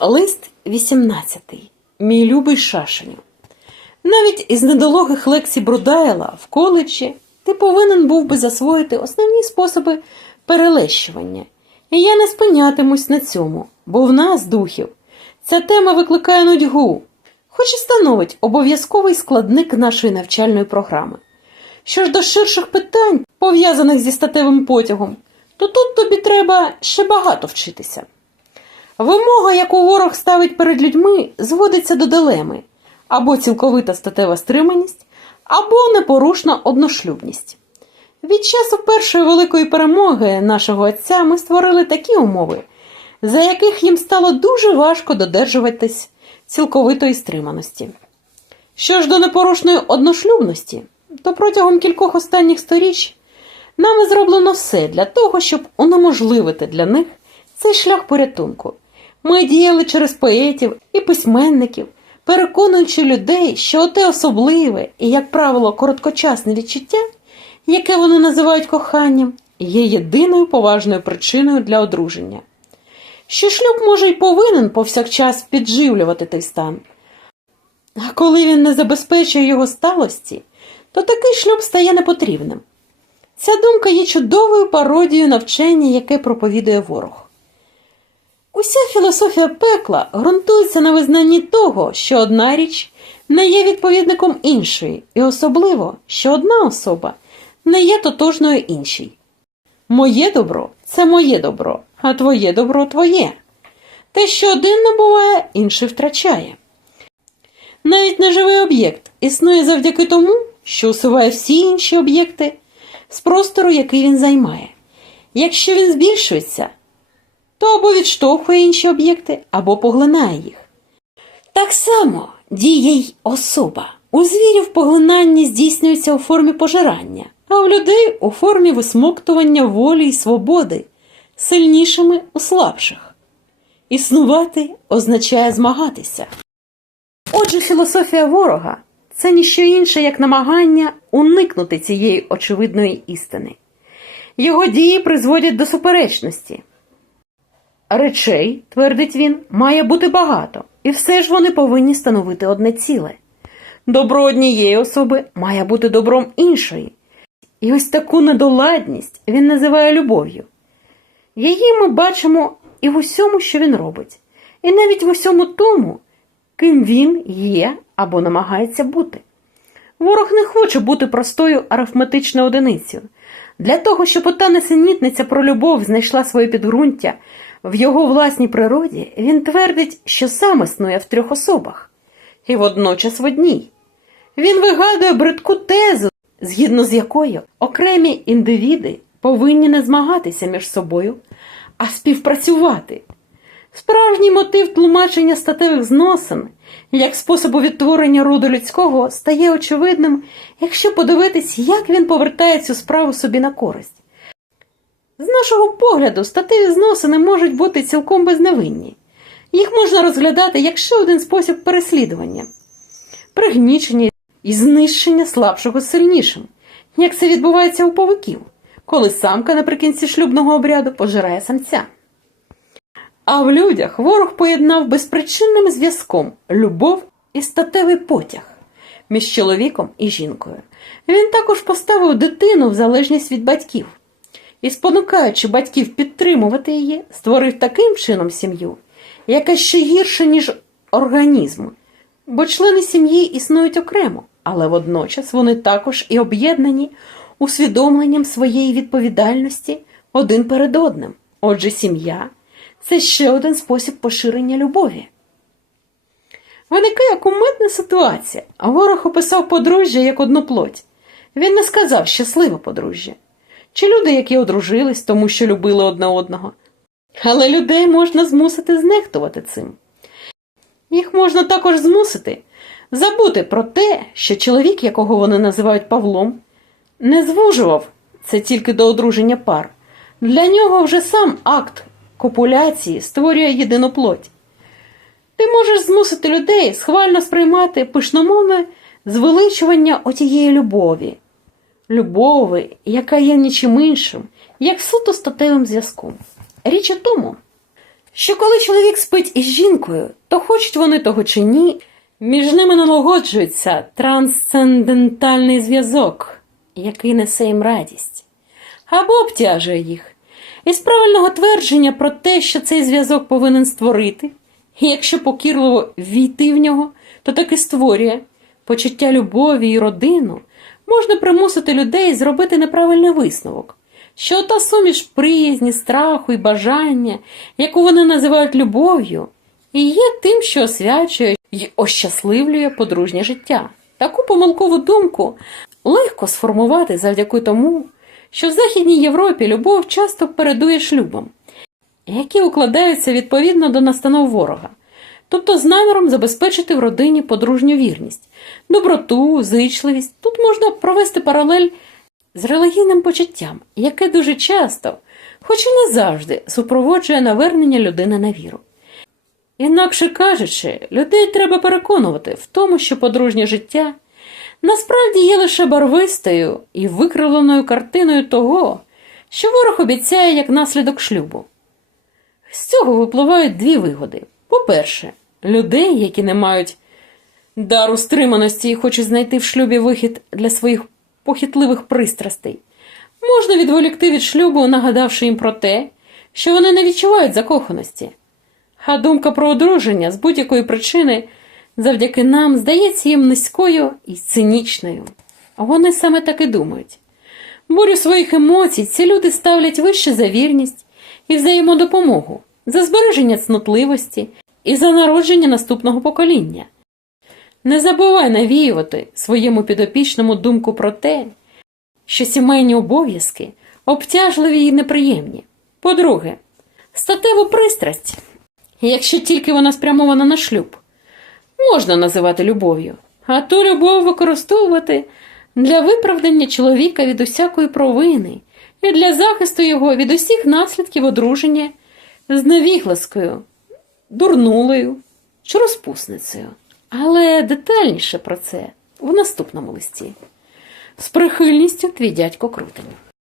Лист 18. Мій любий Шашеню. Навіть із недологих лекцій Брудайла в коледжі ти повинен був би засвоїти основні способи перелещування. І я не спинятимусь на цьому, бо в нас, духів, ця тема викликає нудьгу, хоч і становить обов'язковий складник нашої навчальної програми. Що ж до ширших питань, пов'язаних зі статевим потягом, то тут тобі треба ще багато вчитися. Вимога, яку ворог ставить перед людьми, зводиться до дилеми або цілковита статева стриманість, або непорушна одношлюбність. Від часу першої великої перемоги нашого отця ми створили такі умови, за яких їм стало дуже важко додержуватись цілковитої стриманості. Що ж до непорушної одношлюбності, то протягом кількох останніх сторіч нами зроблено все для того, щоб унеможливити для них цей шлях порятунку. Ми діяли через поетів і письменників, переконуючи людей, що оте особливе і, як правило, короткочасне відчуття, яке вони називають коханням, є єдиною поважною причиною для одруження. Що шлюб може й повинен повсякчас підживлювати той стан. А коли він не забезпечує його сталості, то такий шлюб стає непотрібним. Ця думка є чудовою пародією навчання, яке проповідує ворог. Уся філософія пекла ґрунтується на визнанні того, що одна річ не є відповідником іншої, і особливо, що одна особа не є тотожною іншій. Моє добро це моє добро, а твоє добро твоє. Те, що один набуває, інший втрачає. Навіть неживий об'єкт існує завдяки тому, що усуває всі інші об'єкти з простору, який він займає. Якщо він збільшується, то або відштовхує інші об'єкти, або поглинає їх. Так само діє й особа. У звірів поглинання здійснюється у формі пожирання, а у людей у формі висмоктування волі й свободи, сильнішими у слабших. Існувати означає змагатися. Отже, філософія ворога це ніщо інше, як намагання уникнути цієї очевидної істини. Його дії призводять до суперечності. Речей, твердить він, має бути багато, і все ж вони повинні становити одне ціле. Добро однієї особи має бути добром іншої. І ось таку недоладність він називає любов'ю. Її ми бачимо і в усьому, що він робить, і навіть в усьому тому, ким він є або намагається бути. Ворог не хоче бути простою арифметичною одиницею. Для того, щоб ота несенітниця про любов знайшла своє підґрунтя в його власній природі, він твердить, що сам існує в трьох особах, і водночас в одній. Він вигадує бридку тезу, згідно з якою окремі індивіди повинні не змагатися між собою, а співпрацювати. Справжній мотив тлумачення статевих зносин як способу відтворення роду людського стає очевидним, якщо подивитись, як він повертає цю справу собі на користь. З нашого погляду, статеві зносини можуть бути цілком безневинні. Їх можна розглядати як ще один спосіб переслідування, пригнічення і знищення слабшого сильнішим, як це відбувається у повиків, коли самка наприкінці шлюбного обряду пожирає самця. А в людях ворог поєднав безпричинним зв'язком любов і статевий потяг між чоловіком і жінкою. Він також поставив дитину в залежність від батьків і, спонукаючи батьків підтримувати її, створив таким чином сім'ю, яка ще гірша, ніж організм, бо члени сім'ї існують окремо, але водночас вони також і об'єднані усвідомленням своєї відповідальності один перед одним. Отже, сім'я це ще один спосіб поширення любові. Виникає кумедна ситуація, а ворог описав подружжя як одну плоть. Він не сказав щасливе подружжя. Чи люди, які одружились, тому що любили одне одного. Але людей можна змусити знехтувати цим. Їх можна також змусити забути про те, що чоловік, якого вони називають Павлом, не звужував це тільки до одруження пар. Для нього вже сам акт копуляції створює єдину плоть. Ти можеш змусити людей схвально сприймати пишномовне звеличування отієї любові, любови, яка є нічим іншим, як суто статевим зв'язком. Річ у тому, що коли чоловік спить із жінкою, то хочуть вони того чи ні, між ними налагоджується трансцендентальний зв'язок, який несе їм радість, або обтяжує їх. Із правильного твердження про те, що цей зв'язок повинен створити, і якщо покірливо війти в нього, то таки створює почуття любові і родину, можна примусити людей зробити неправильний висновок, що та суміш приязні, страху і бажання, яку вони називають любов'ю, і є тим, що освячує і ощасливлює подружнє життя. Таку помилкову думку легко сформувати завдяки тому, що в Західній Європі любов часто передує шлюбам, які укладаються відповідно до настанов ворога, тобто з наміром забезпечити в родині подружню вірність, доброту, зичливість. Тут можна провести паралель з релігійним почуттям, яке дуже часто, хоч і не завжди, супроводжує навернення людини на віру. Інакше кажучи, людей треба переконувати в тому, що подружнє життя насправді є лише барвистою і викривленою картиною того, що ворог обіцяє як наслідок шлюбу. З цього випливають дві вигоди. По-перше, людей, які не мають дару стриманості і хочуть знайти в шлюбі вихід для своїх похитливих пристрастей, можна відволікти від шлюбу, нагадавши їм про те, що вони не відчувають закоханості. А думка про одруження з будь-якої причини завдяки нам здається їм низькою і цинічною. Вони саме так і думають. Бурю своїх емоцій ці люди ставлять вище за вірність і взаємодопомогу, за збереження цнотливості і за народження наступного покоління. Не забувай навіювати своєму підопічному думку про те, що сімейні обов'язки обтяжливі і неприємні. По-друге, статеву пристрасть, якщо тільки вона спрямована на шлюб, можна називати любов'ю, а ту любов використовувати для виправдання чоловіка від усякої провини і для захисту його від усіх наслідків одруження з невігласкою, дурнулею чи розпусницею. Але детальніше про це в наступному листі. З прихильністю твій дядько Крутень.